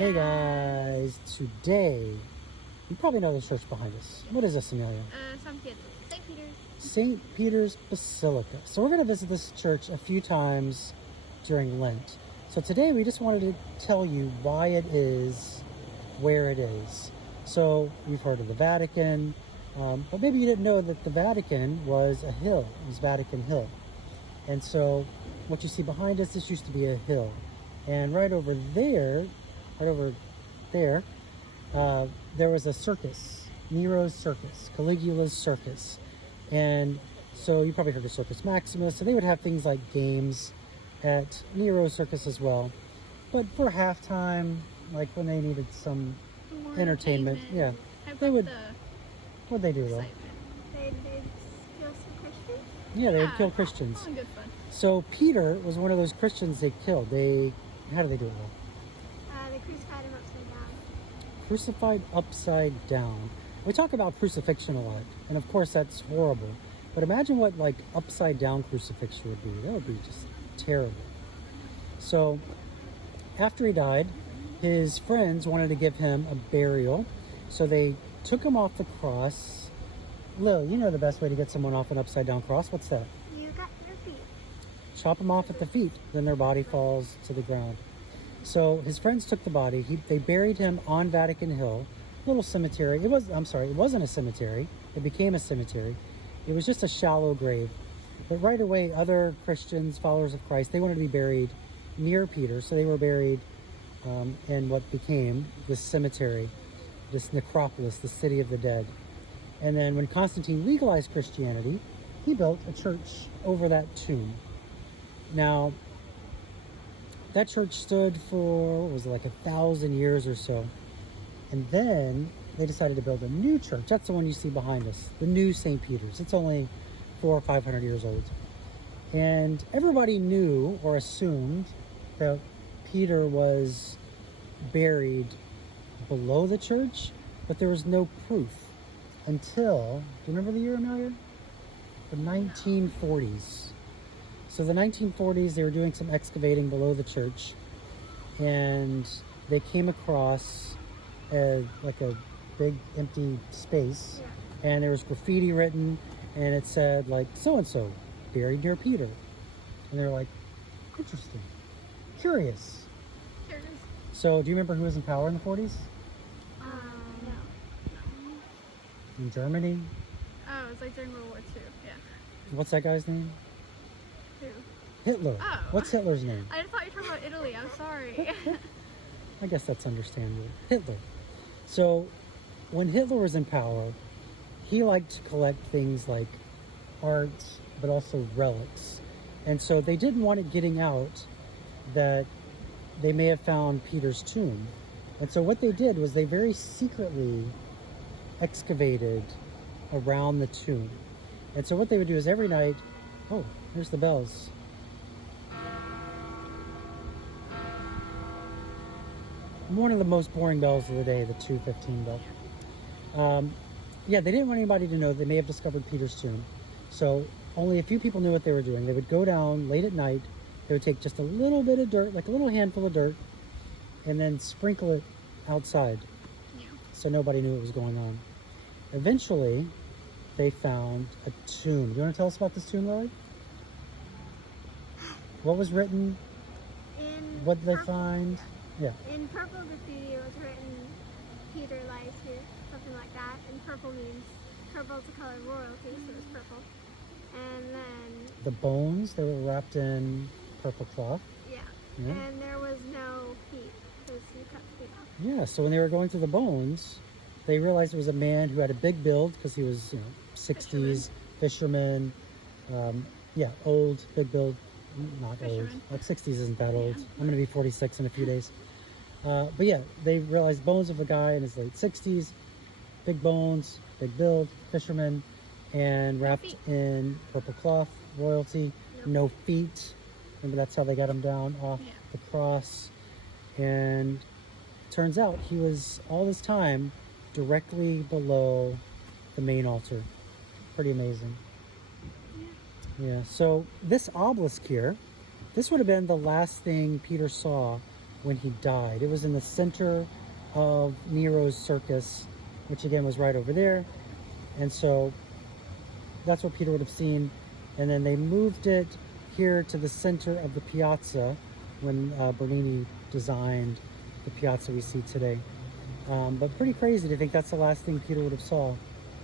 Hey guys, today, you probably know the church behind us. What is this, Amelia? St. Pietro. St. Peter's. St. Peter's Basilica. So we're going to visit this church a few times during Lent. So today we just wanted to tell you why it is where it is. So we've heard of the Vatican, but maybe you didn't know that the Vatican was a hill. It was Vatican Hill. And so what you see behind us, this used to be a hill. And right over there, there was a circus, Nero's circus, Caligula's circus. And so you probably heard of Circus Maximus. So they would have things like games at Nero's circus as well. But for halftime, like when they needed some entertainment, yeah, they would. What'd they do though? They'd kill some Christians. Yeah, they would kill Christians. All in good fun. So Peter was one of those Christians they killed. How do they do it? Well? They crucified him upside down. Crucified upside down. We talk about crucifixion a lot, and of course that's horrible. But imagine what like upside down crucifixion would be. That would be just terrible. So after he died, his friends wanted to give him a burial. So they took him off the cross. Lil, you know the best way to get someone off an upside down cross. What's that? You got your feet. Chop them off at the feet. Then their body falls to the ground. So his friends took the body. They buried him on Vatican Hill, little cemetery. It wasn't a cemetery. It became a cemetery. It was just a shallow grave. But right away, other Christians, followers of Christ, they wanted to be buried near Peter. So they were buried in what became this cemetery, this necropolis, the city of the dead. And then when Constantine legalized Christianity, he built a church over that tomb. Now, that church stood for, what was it, like 1,000 years or so. And then they decided to build a new church. That's the one you see behind us, the new St. Peter's. It's only 400 or 500 years old. And everybody knew or assumed that Peter was buried below the church, but there was no proof until, do you remember the year, Amelia? The 1940s. So the 1940s, they were doing some excavating below the church, and they came across like a big empty space, and there was graffiti written, and it said like so-and-so buried near Peter. And they're like, interesting, curious. So do you remember who was in power in the 40s? No. In Germany? Oh, it was like during World War II. Yeah. What's that guy's name? Who? Hitler. Oh. What's Hitler's name? I thought you were talking about Italy. I'm sorry. I guess that's understandable. Hitler. So when Hitler was in power, he liked to collect things like art, but also relics. And so they didn't want it getting out that they may have found Peter's tomb. And so what they did was they very secretly excavated around the tomb. And so what they would do is every night, oh, here's the bells. One of the most boring bells of the day, the 2:15 bell. Yeah, they didn't want anybody to know they may have discovered Peter's tomb. So only a few people knew what they were doing. They would go down late at night. They would take just a little bit of dirt, like a little handful of dirt, and then sprinkle it outside. Yeah. So nobody knew what was going on. Eventually, they found a tomb. Do you want to tell us about this tomb, Lily? What was written? What did they find? Yeah. In purple graffiti, it was written, "Peter lies here," something like that. And purple means, purple is the color of royalty, so it was purple. And then The bones, they were wrapped in purple cloth. yeah. Yeah. And there was no feet, because you cut the feet off. Yeah, so when they were going through the bones, they realized it was a man who had a big build because he was, 60s, fisherman. Old, big build. Not Fisherman. old. Like 60s isn't that old. Yeah. I'm going to be 46 in a few days. But yeah, they realized bones of a guy in his late 60s, big bones, big build, fisherman, and wrapped in purple cloth, royalty, no feet. Remember, that's how they got him down off the cross. And turns out he was all this time directly below the main altar. Pretty amazing. Yeah, so this obelisk here, this would have been the last thing Peter saw when he died. It was in the center of Nero's circus, which again was right over there. And so that's what Peter would have seen. And then they moved it here to the center of the piazza when Bernini designed the piazza we see today. But pretty crazy to think that's the last thing Peter would have saw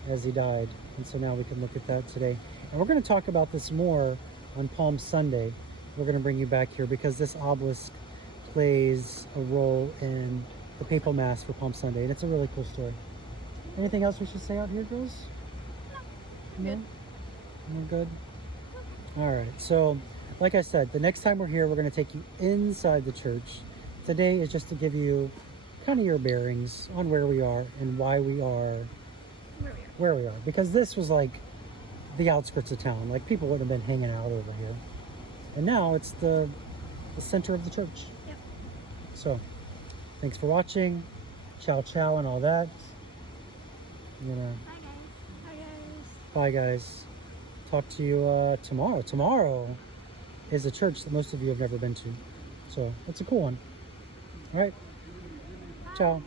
as he died. And so now we can look at that today. And we're going to talk about this more on Palm Sunday. We're going to bring you back here because this obelisk plays a role in the papal mass for Palm Sunday. And it's a really cool story. Anything else we should say out here, girls? No? We're good? All right. So, like I said, the next time we're here, we're going to take you inside the church. Today is just to give you kind of your bearings on where we are and why we are where we are. Because this was like the outskirts of town. Like people would have been hanging out over here. And now it's the center of the church. Yep. So, thanks for watching. Ciao, ciao, and all that. You know. Bye guys. Bye guys. Bye, guys. Talk to you tomorrow. Tomorrow is a church that most of you have never been to. So, it's a cool one. All right. Ciao.